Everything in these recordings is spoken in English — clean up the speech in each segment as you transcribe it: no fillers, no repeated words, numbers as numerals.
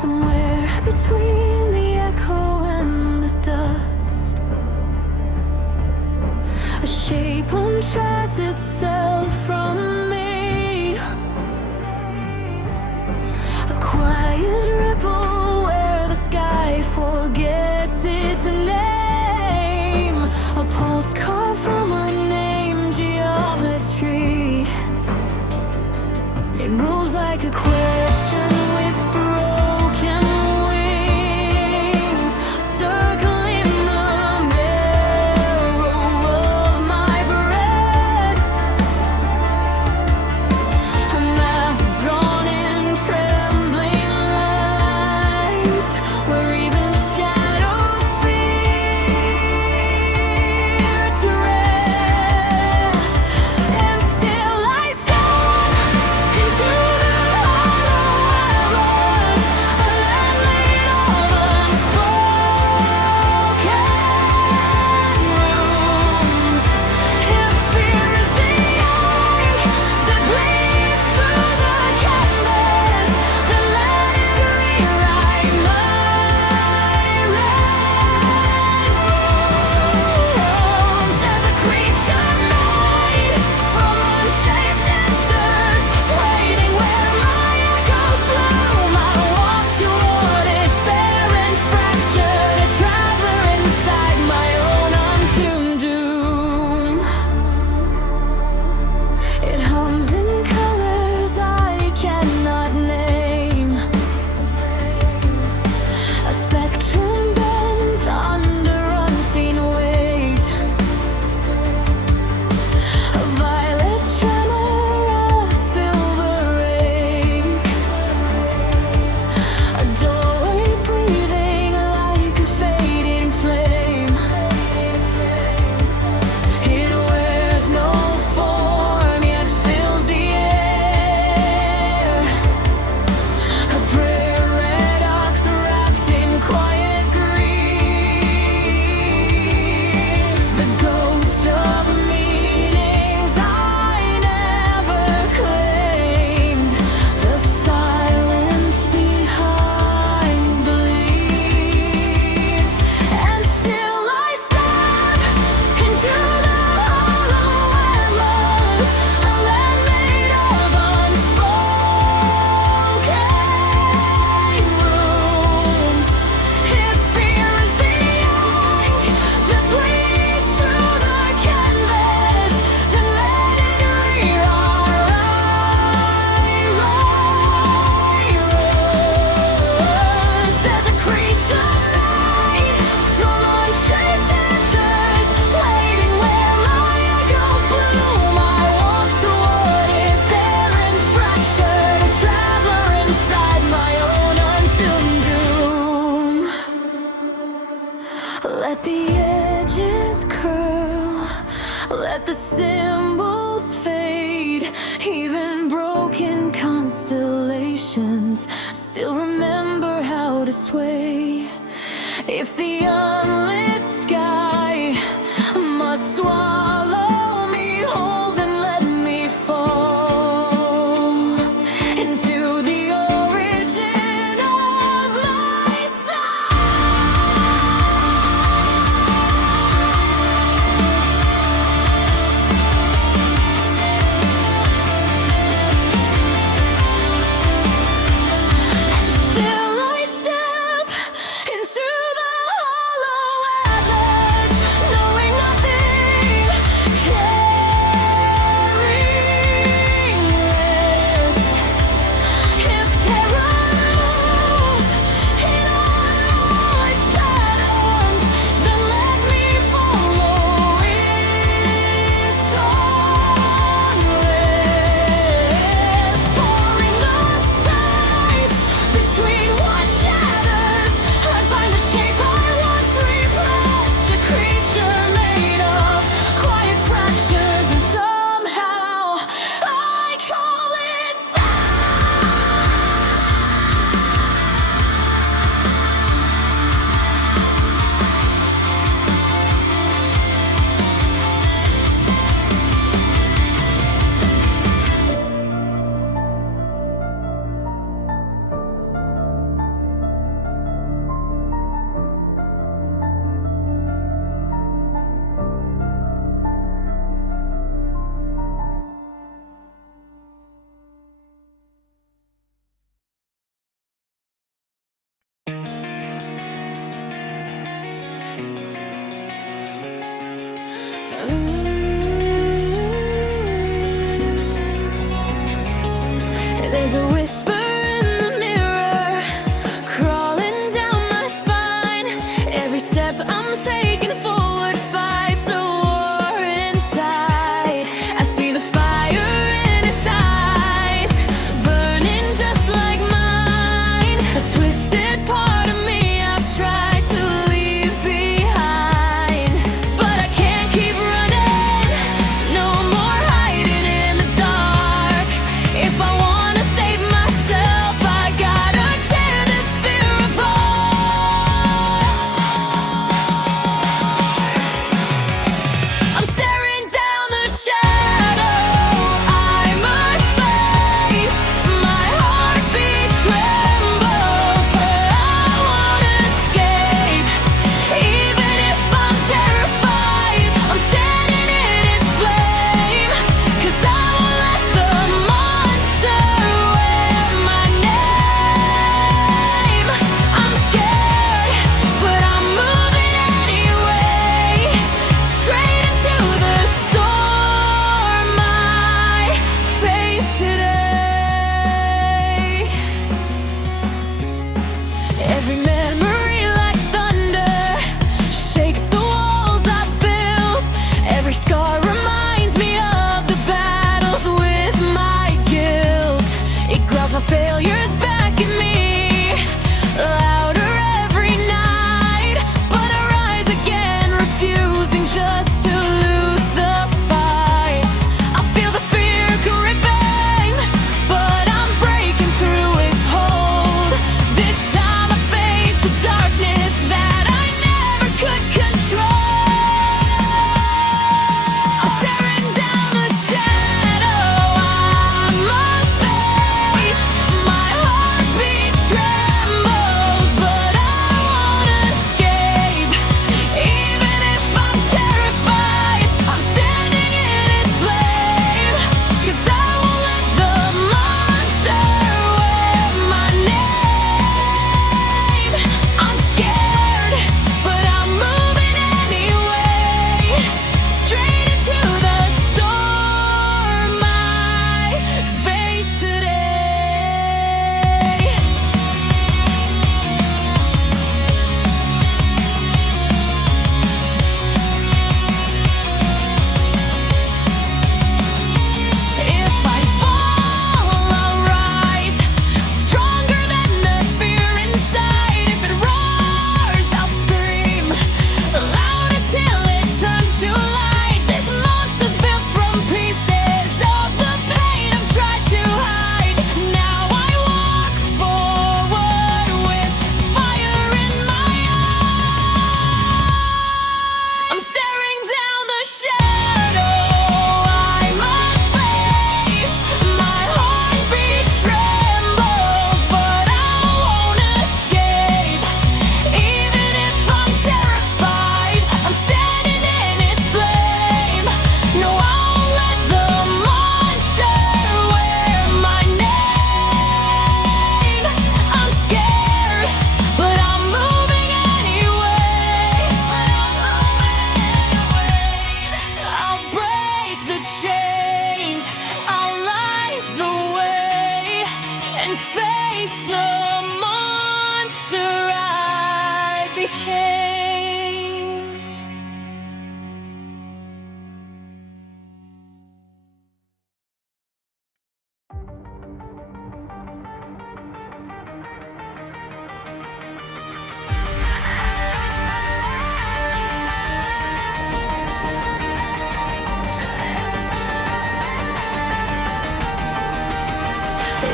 Somewhere between the echo and the dust, a shape unshreds itself from me. A quiet ripple where the sky forgets its name. A postcard from unnamed geometry. It moves like a question with broken wings, circling the marrow of my breath. Let the symbols fade, even broken constellations still remember how to sway. If the unlit sky must swallow me whole, then let me fall into the origin of my soul. Still I step into the hollow atlas.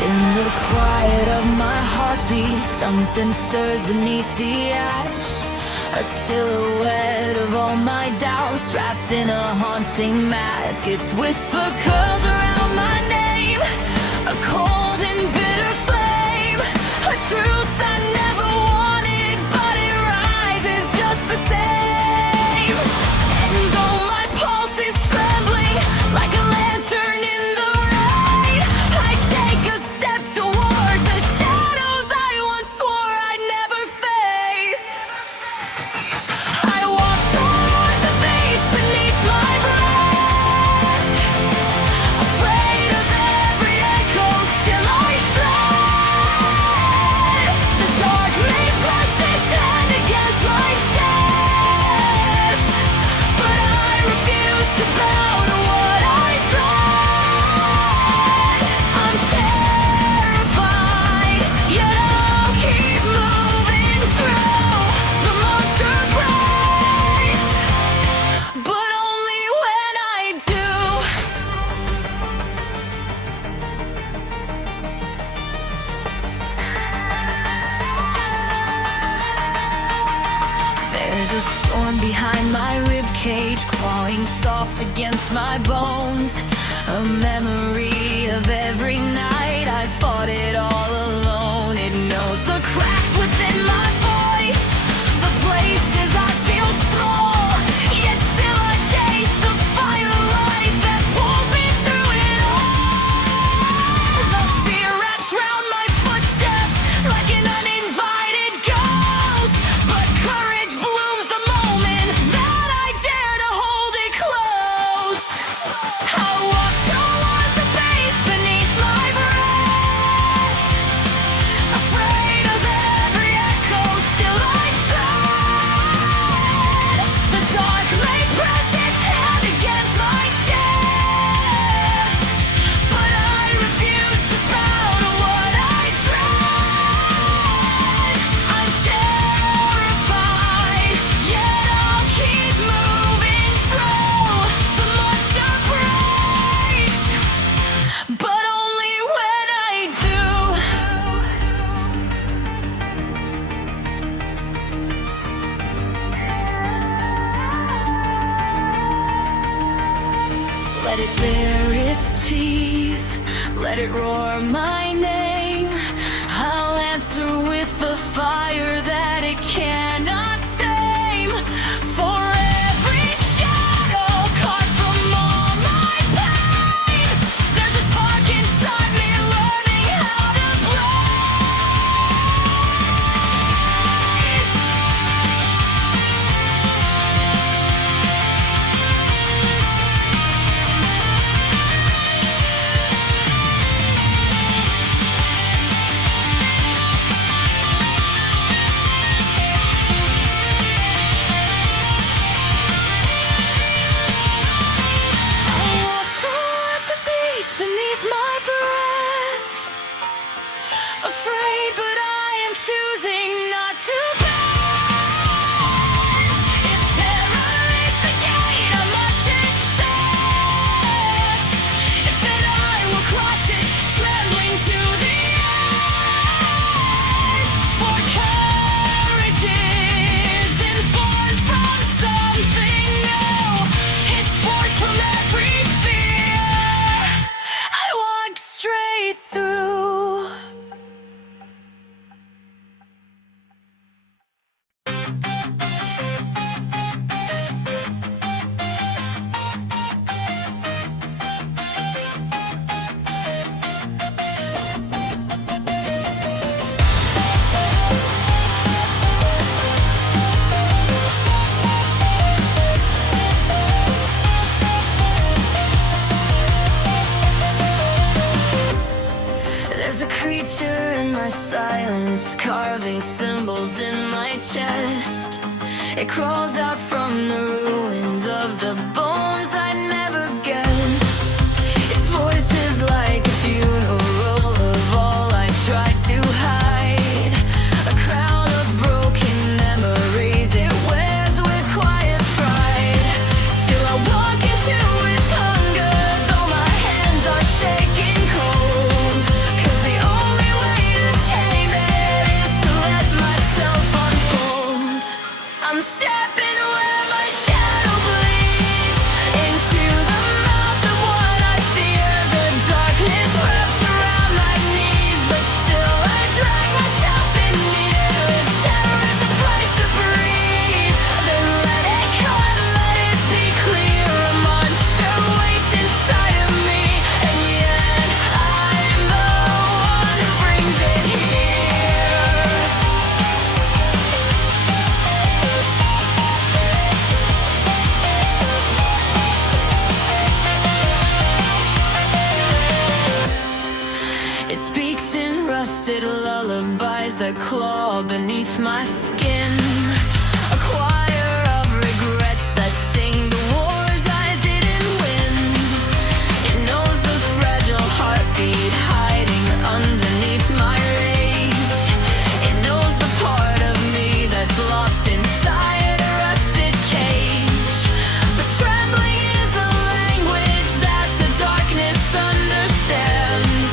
In the quiet of my heartbeat, something stirs beneath the ash. A silhouette of all my doubts wrapped in a haunting mask. Its whisper curls around my name, a cold and bitter flame, a truth I never wanted, but it rises just the same. And though my pulse is trembling like a lantern in the rain, I take a step toward the shadows I once swore I'd never face. I walk toward the base beneath my breath, afraid of every echo, still I tread. The dark may press its hand against my chest, but I refuse to bow to what I dread. I'm terrified, yet I'll keep moving through. The monster breaks, but only when I do. There's a storm behind my ribcage, clawing soft against my bones. A memory of every night I fought it all alone. It knows the cracks within my voice, the places I feel small, yet still I chase the firelight that pulls me through it all. The fear wraps round my footsteps like an uninvited ghost, but courage blooms the moment that I dare to hold it close. I walk toward the base beneath my breath, afraid of every echo, still I tread. The dark may press its hand against my chest, but I refuse to bow to what I dread. I'm terrified, yet I'll keep moving through. The monster breaks, but only when I do. Let it bare its teeth, let it roar my name. I'll answer with the fire that it cannot tame. For every shadow carved from all my pain, there's a spark inside me learning how to blaze. I walk toward the beast beneath my breath, afraid, but I am choosing not to bend. If terror is the gate I must accept, if then I will cross it, trembling to the end. For courage isn't born from something new, it's forged from every fear I walk straight through. There's a creature in my silence, carving symbols in my chest. It crawls out from the ruins of the bones I never guessed. Its voice is like a funeral of all I tried to hide. A crown of broken memories it wears with quiet pride. Still I walk into its hunger, though my hands are shaking cold. 'Cause the twisted lullabies that claw beneath my skin. A choir of regrets that sing the wars I didn't win. It knows the fragile heartbeat hiding underneath my rage. It knows the part of me that's locked inside a rusted cage. But trembling is a language that the darkness understands.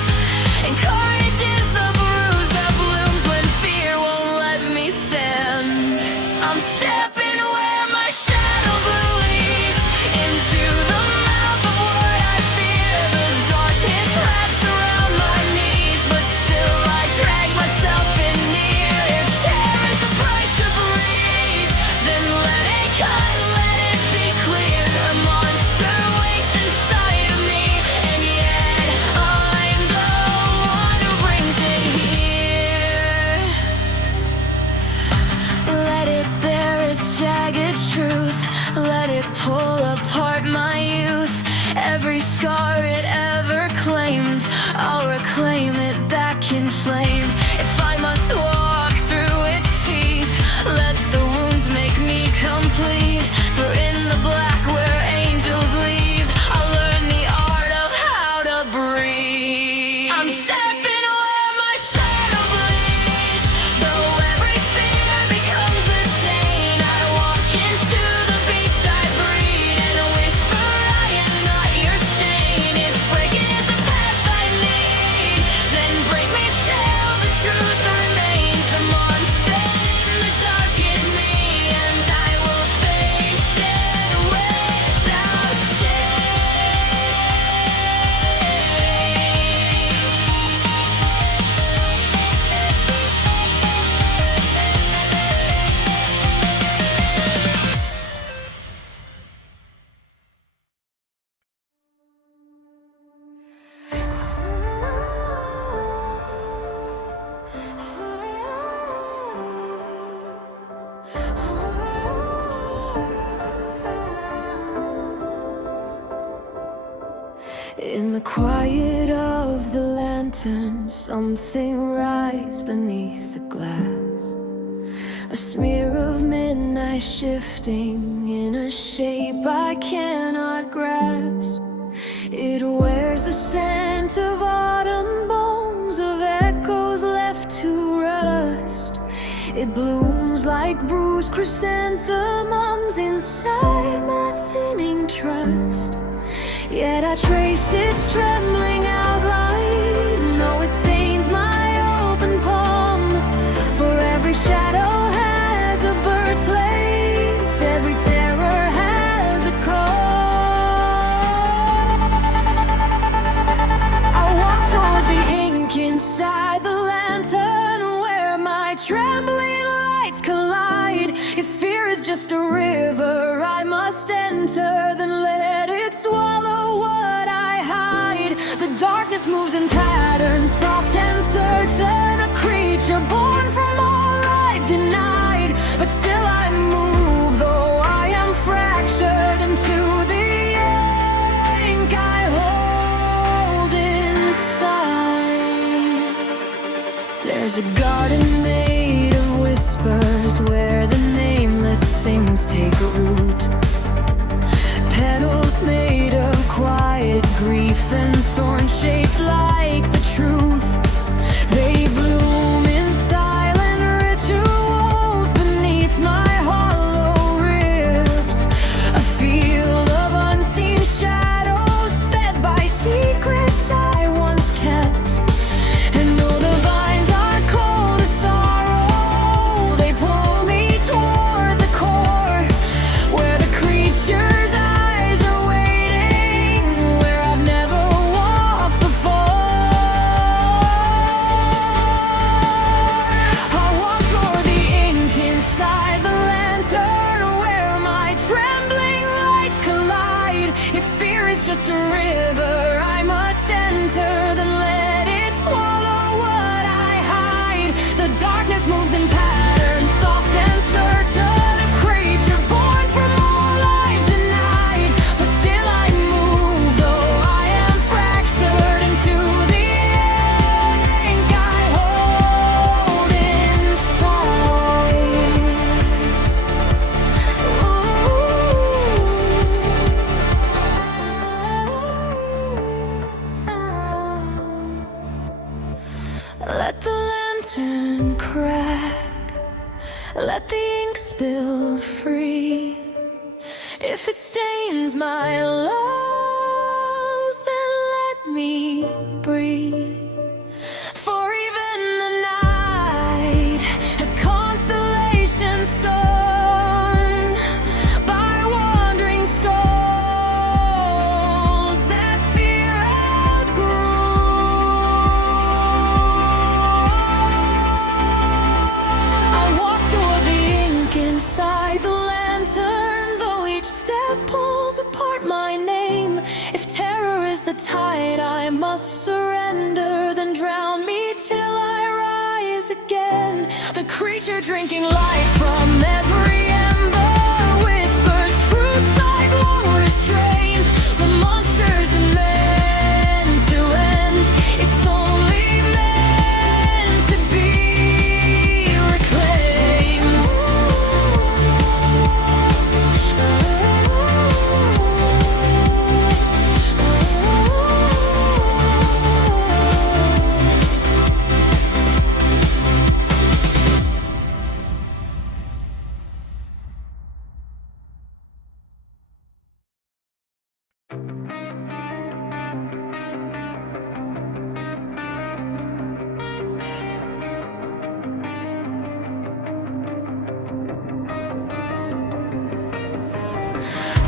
And courage is the bruise that blooms when fear won't let me stand. I'm stepping where my shadow bleeds into the mouth of what I fear. The darkness wraps around my knees, but still I drag myself in near. If terror is the price to breathe, then let it cut, let it be clear. A monster waits inside of me, and yet I'm the one who brings it here. Let it bear its jagged truth. Let it pull apart my youth. Every scar it ever claimed, I'll reclaim it back in flame. If I must walk through its teeth, let the wounds make me complete. For in the black where angels leave, I'll learn the art of how to breathe. I'm stepping where my shadow bleeds. Though every fear becomes a chain, I walk into the beast I breed and whisper, I am not your stain. If breaking is the path I need, then break me till the truth remains. The monster in the dark in me, and I will face it without shame. In the quiet of the lantern, something rises beneath the glass. A smear of midnight shifting in a shape I cannot grasp. It wears the scent of autumn bones, of echoes left to rust. It blooms like bruised chrysanthemums inside my thinning trust. Yet I trace its trembling outline, though it stains my open palm. For every shadow has a birthplace, every terror has a call. I walk toward the ink inside the lantern, where my trembling lights collide. If fear is just a river I must enter, then let it swallow what I hide. The darkness moves in patterns, soft and certain, a creature born from all I've denied. But still I move, though I am fractured into the ink I hold inside. There's a garden made of whispers, where the nameless things take root. Petals made of quiet grief and thorns shaped like the truth. They bloom in silent rituals beneath my hollow ribs. A field of unseen shadows fed by secrets I once kept. And though the vines are cold as sorrow, they pull me toward the core, where the creature's eyes are waiting, where I've never walked before. I walk toward the ink inside the lantern, where my trembling lights collide. If fear is just a river I must enter, then let it swallow what I hide. The darkness moves in patterns, soft and certain, a creature born from all I've denied. But still I move, though I am fractured into the ink I hold spill free. If it stains my lungs, then let me breathe. For even the night has constellations sown by wandering souls that fear outgrew. I walk toward the ink inside the lantern, though each step pulls apart my name. If terror is the tide I must surrender, then drown me till I rise again. The creature drinking life from every ember whispers truths I've long restrained. The monster's meant to end, it's only meant to be reclaimed.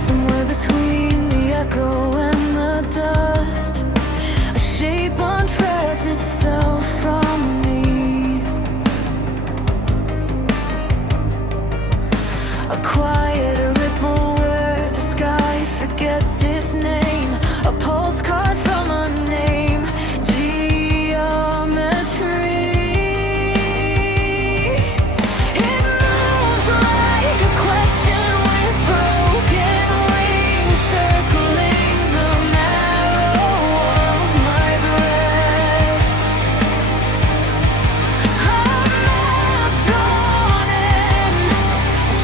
Somewhere between the echo and the dust, a shape unshreds itself from me. A quiet ripple where the sky forgets its name. A postcard from a name, geometry. It moves like a question with broken wings, circling the marrow of my breath. A map drawn in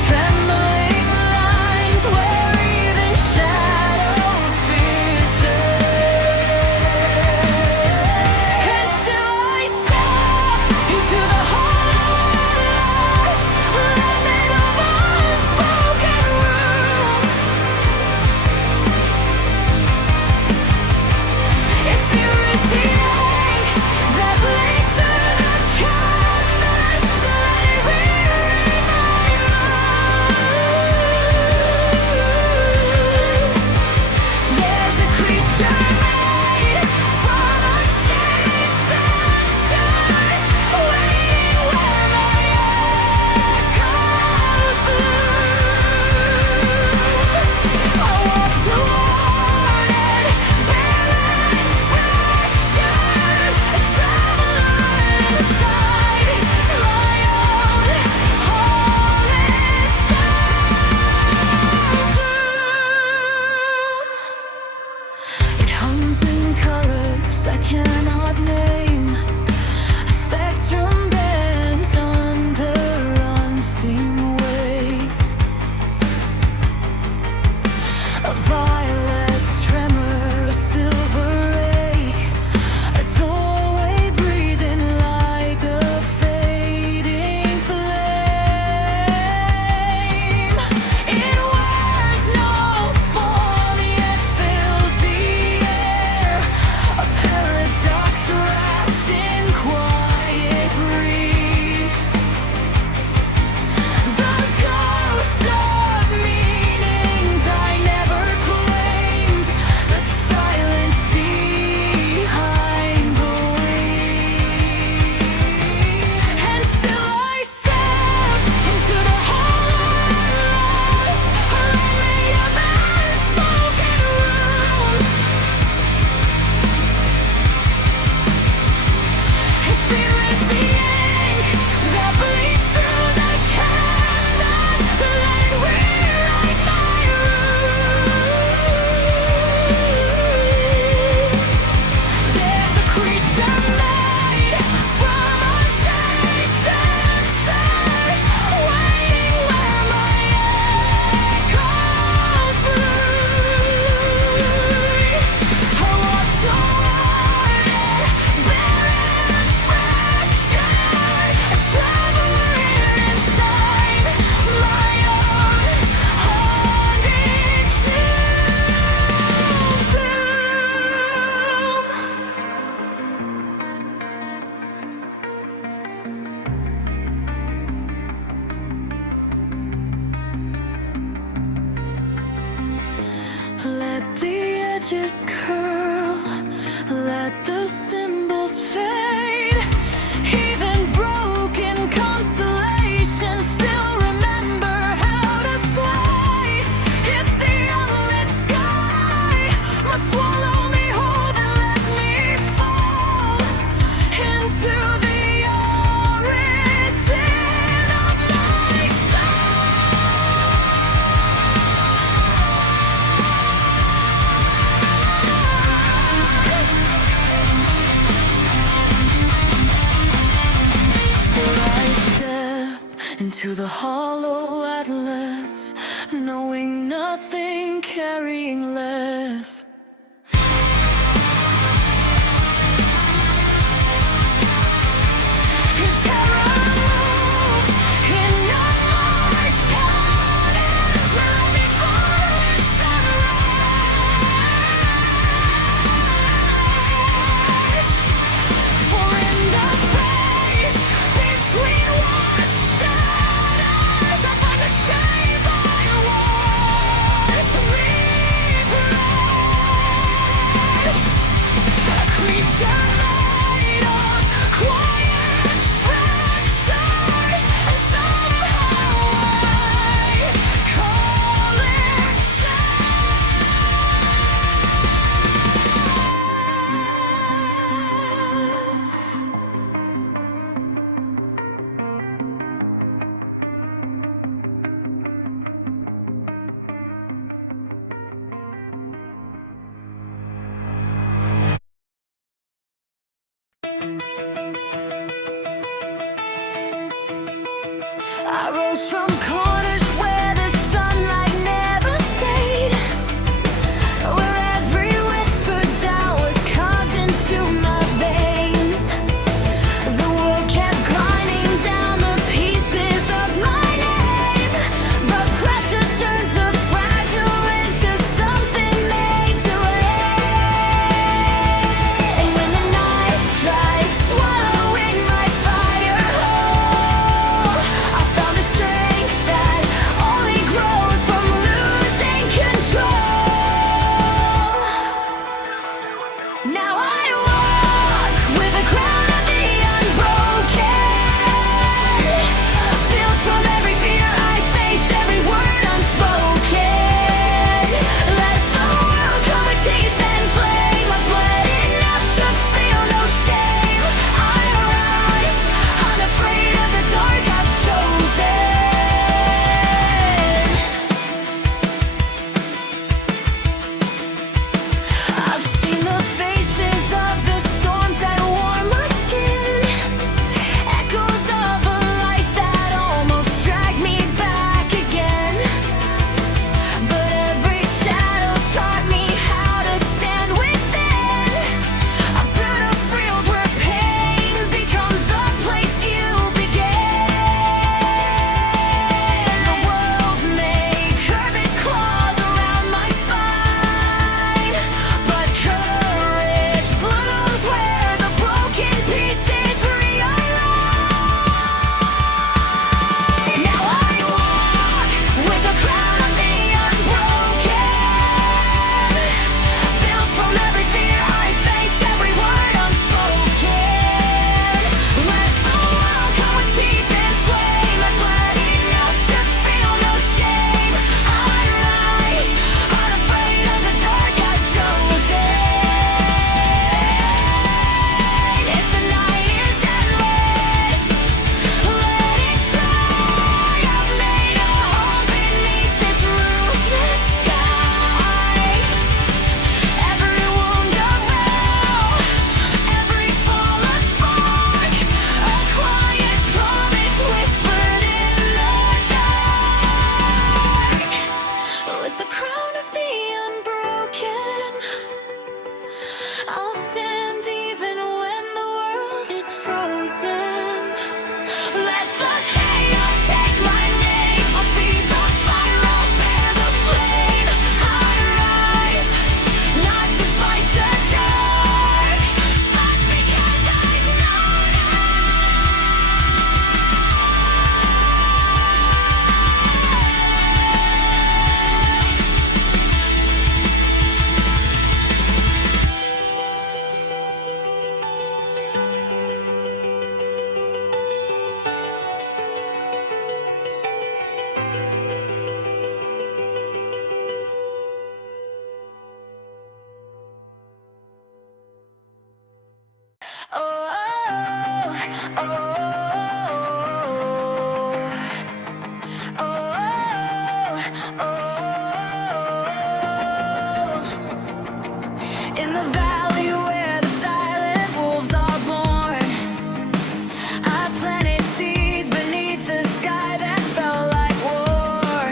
trembling lines where even shadows fear to. And still I step into the heartless limit of unspoken rules. If fear is the ink that bleeds through the canvas, let it rewrite my mind. There's a creature made from unchained answers, waiting where my echoes bloom. I walk toward it, bare infection, a traveler inside my own haunted sound. It hums in colors I cannot name, a spectrum bent under unseen weight. A violet tremor, a silver ache, a doorway breathing like a fading flame. It wears no form yet fills the air, a paradox edges curl, let the symbols fade. Even broken constellations still remember how to sway. If the unlit sky must swallow me whole, then let me fall into the origin of my soul. Still I step into the hollow atlas, knowing nothing, carrying less. If terror moves in unmarked patterns, let me fall and rest. For in the space between what shadows, I find the shape I was leave rest. A creature made of quiet fractures, and somehow I call it I rose from corners where the sunlight never stayed, where every whispered doubt was carved into my veins. The world kept grinding down the pieces of my name, but pressure turns the fragile into something made to reign. And when the night tried swallowing my fire whole, I found a strength that In the valley where the silent wolves are born, I planted seeds beneath the sky that felt like war.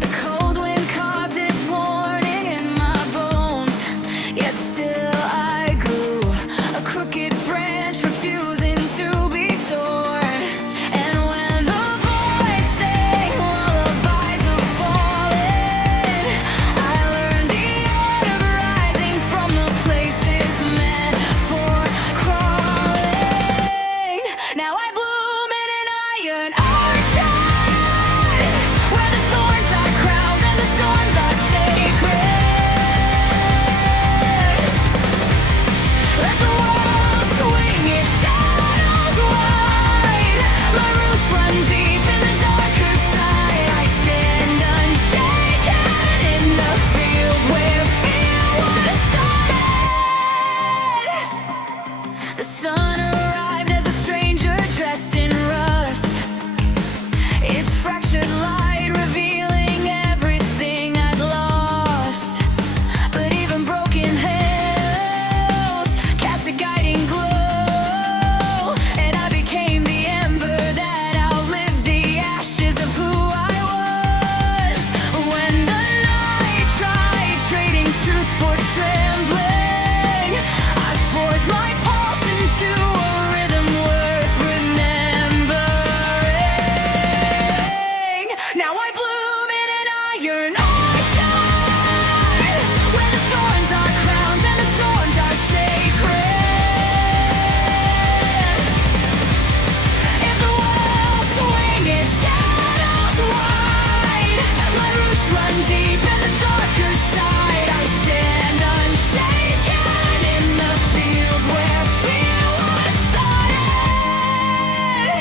The cold wind carved its warning in my bones, yet still I grew, a crooked branch refusing to be torn. And when the voids sang lullabies of falling, I learned the art of rising from the places meant for crawling. Now I bloom in an iron orchard, where the thorns are crowns and the storms are sacred. Let the world swing its shadows wide. My roots run deep in the darker side. I stand unshaken in the field where fear was started. The sun arrived as a stranger dressed in rust, its fractured light revealing everything I'd lost. But even broken hills cast a guiding glow, and I became the ember that outlived the ashes of who I was. When the night tried trading truth for trembling, I forged my pulse into a rhythm worth remembering. Now I bloom in an iron orchard, where the thorns are crowns and the storms are sacred. If the world swing its shadows wide, my roots run deep in the darker side. I stand unshaken in the fields where fear once started.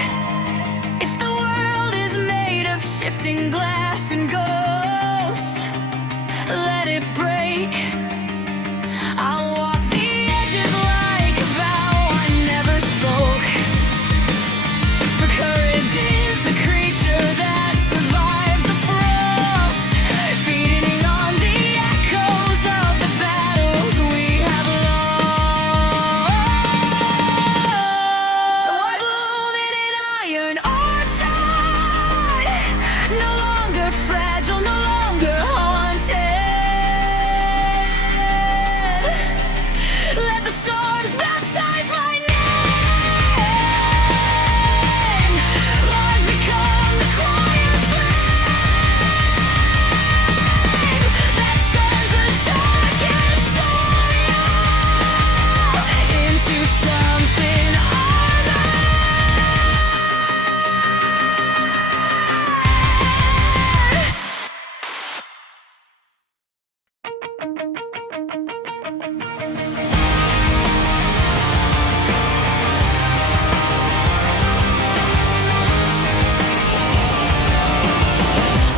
If the world is made of shifting glass and ghosts, let it break. I'll walk the edges like a vow I never spoke. For courage is the creature that survives the frost, feeding on the echoes of the battles we have lost. So I bloom in an iron orchard, no longer fragile, no longer haunted. Let the storms baptize my name. I've become the quiet flame that turns the darkest soil into something other.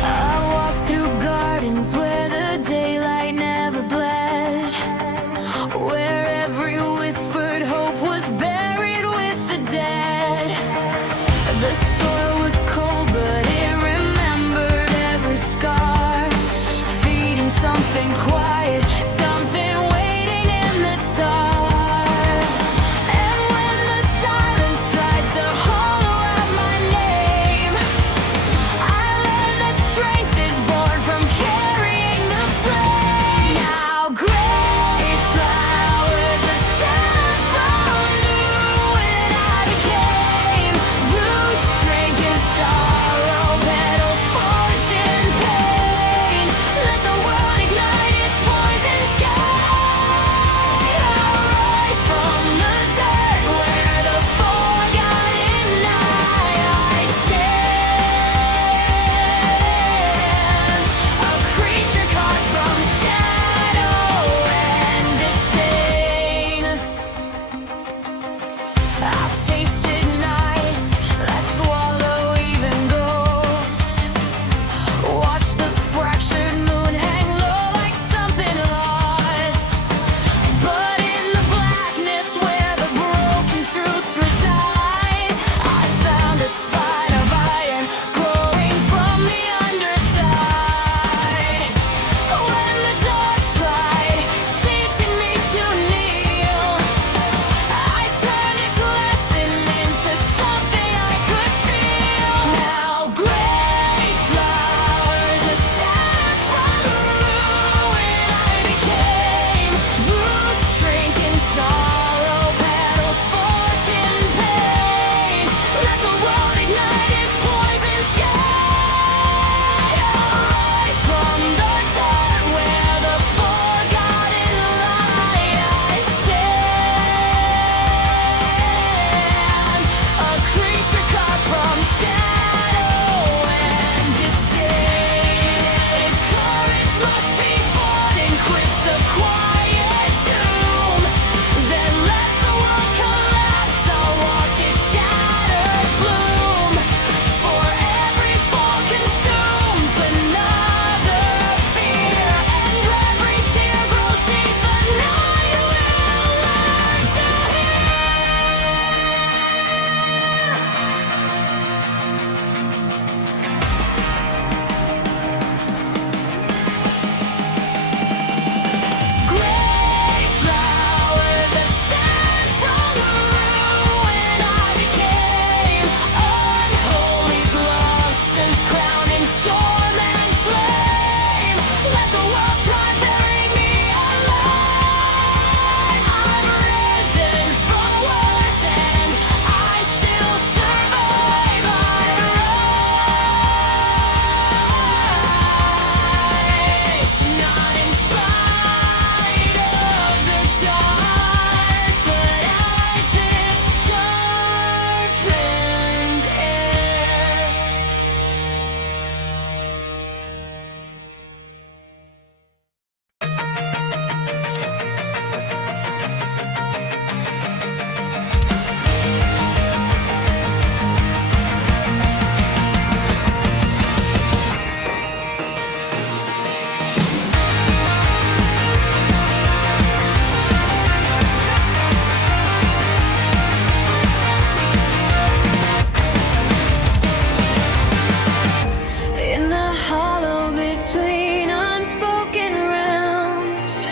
I walk through gardens where the daylight never bled, where every whispered hope was buried with the dead. The soil was cold, but it remembered every scar, feeding something quiet, something waiting in the dark. And when the silence tried to hollow out my name, I learned that strength is born from carrying the flame. Now Graveflowers ascend from the ruin I became. Roots drink in sorrow, petals forged in pain. Let the world ignite its In the hollow between unspoken realms,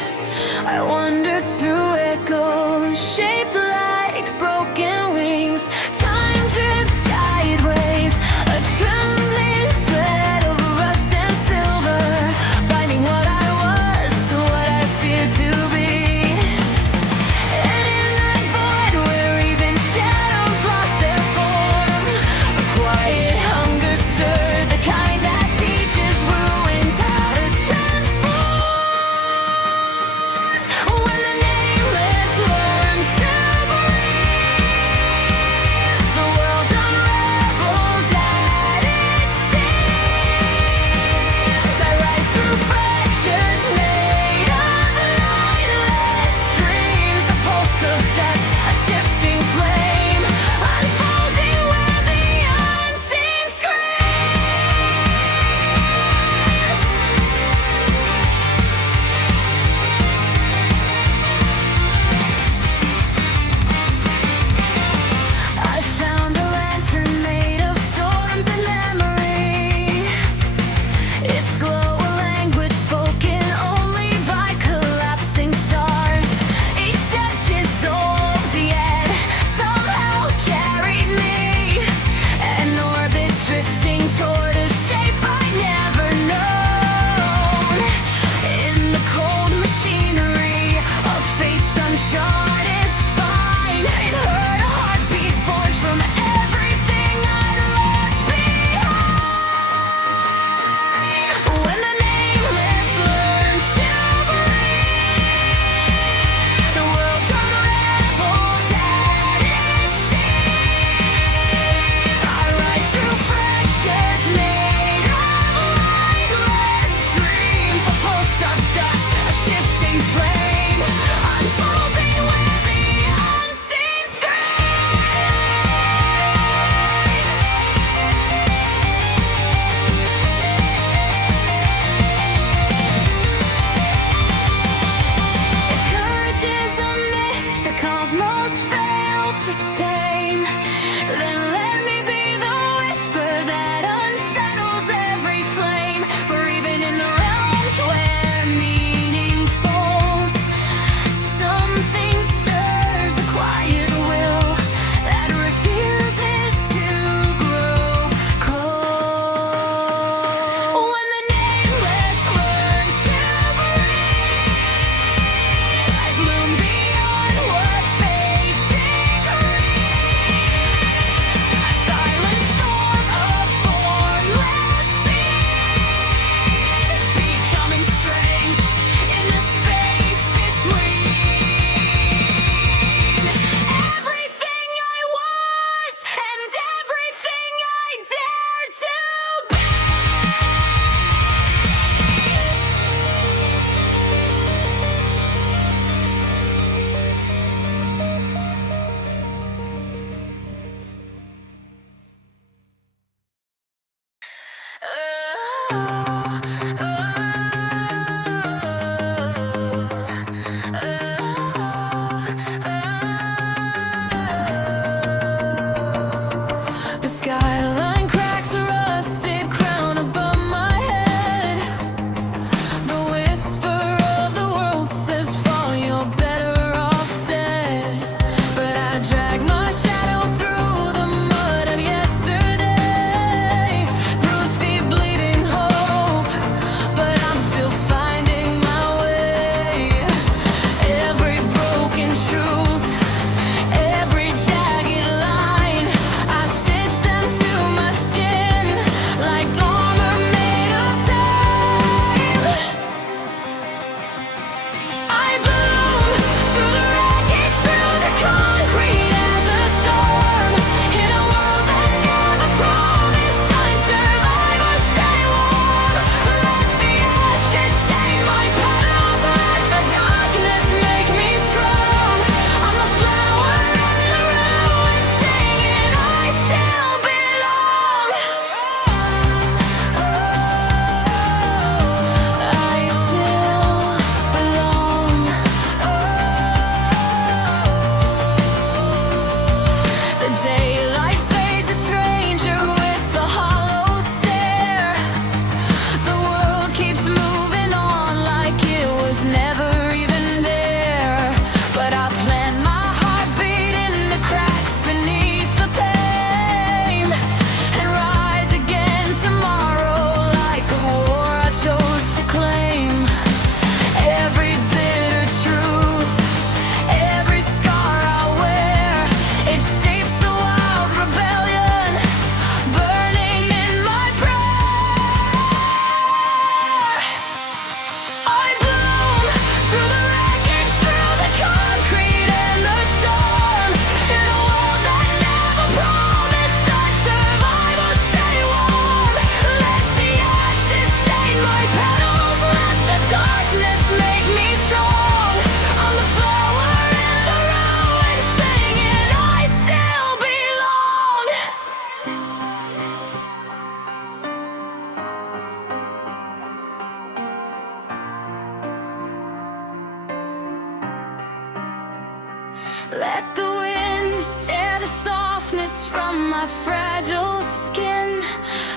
Let the wind tear the softness from my fragile skin.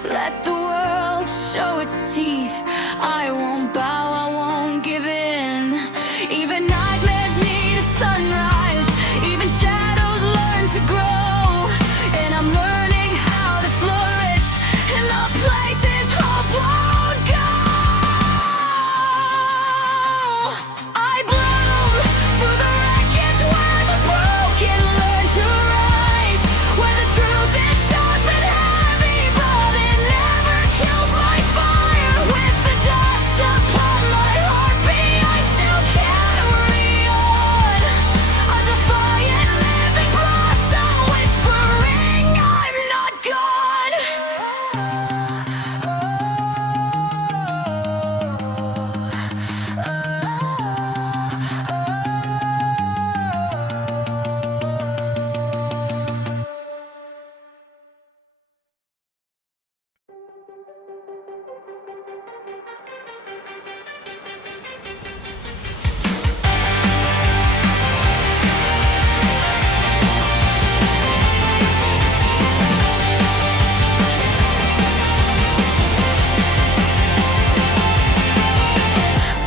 Let the world show its teeth. I won't bow, I won't give in. Even nightmares need a sunrise. Even shadows learn to grow. And I'm learning how to flourish in the places hope won't go. I bloom through the wreckage where the broken learn to rise. Where the truth is sharp and heavy, but it never kills my fire. With the dust upon my heartbeat, I still carry on. A defiant living blossom whispering, I'm not gone.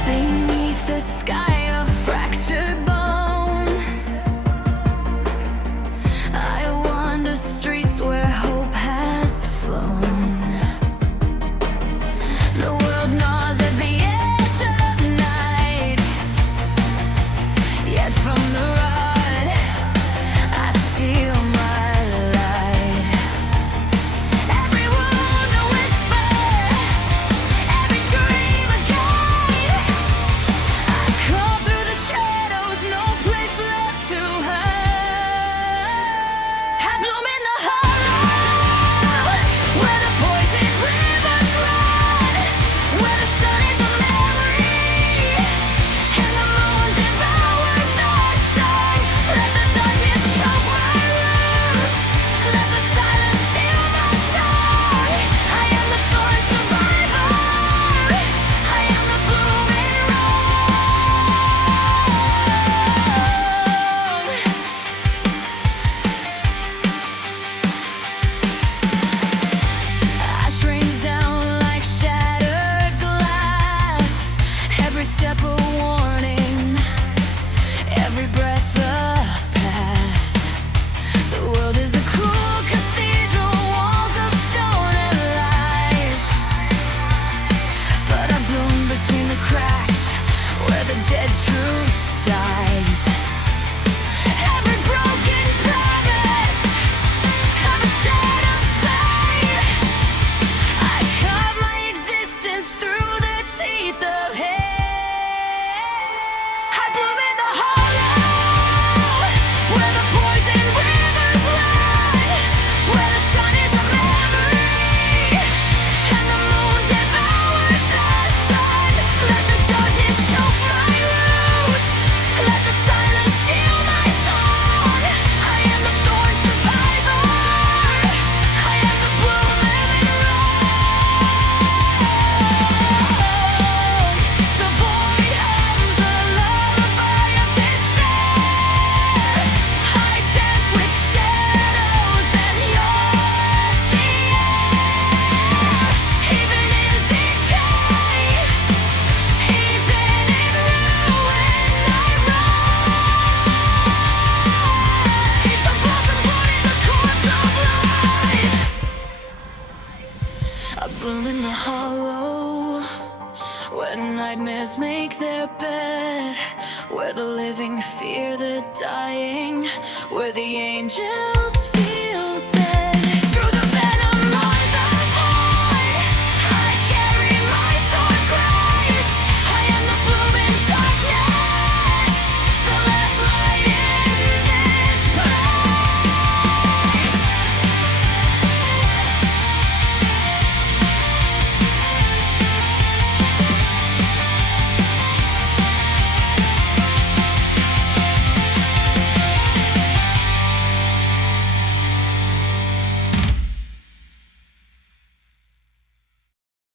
Beneath the sky, a fractured bone, I wander streets where hope has flown. The world gnaws at the edge of night, yet from the rod I steal my light. Every wound a whisper, every scream a guide. I crawl through the shadows, no place left to hide. I bloom in the hollow, where the poison rivers run, where the sun is a memory, and the moon devours the sun. Let the darkness choke my roots, let the silence steal my song. I am the thorn survivor, I am the blooming Ash rains down like shattered glass. Every step a warning, every breath a pass. The world is a cruel cathedral, walls of stone and lies. But I bloom between the cracks, where the dead truth dies. Every broken promise, every shade of fate, I carve my existence through the teeth of hate. I bloom in the hollow, where the poison rivers run, where the sun is a memory, and the moon devours the sun. Let the darkness choke my roots, let the silence steal my song. I am the thorn survivor, I am the blooming rose. The void hums a lullaby of despair. I dance with shadows, then you're the air. Even in decay, even in ruin, I rise. A blossom born in the corpse of life. I bloom in the hollow, where nightmares make their bed, where the living fear the dying, where the angels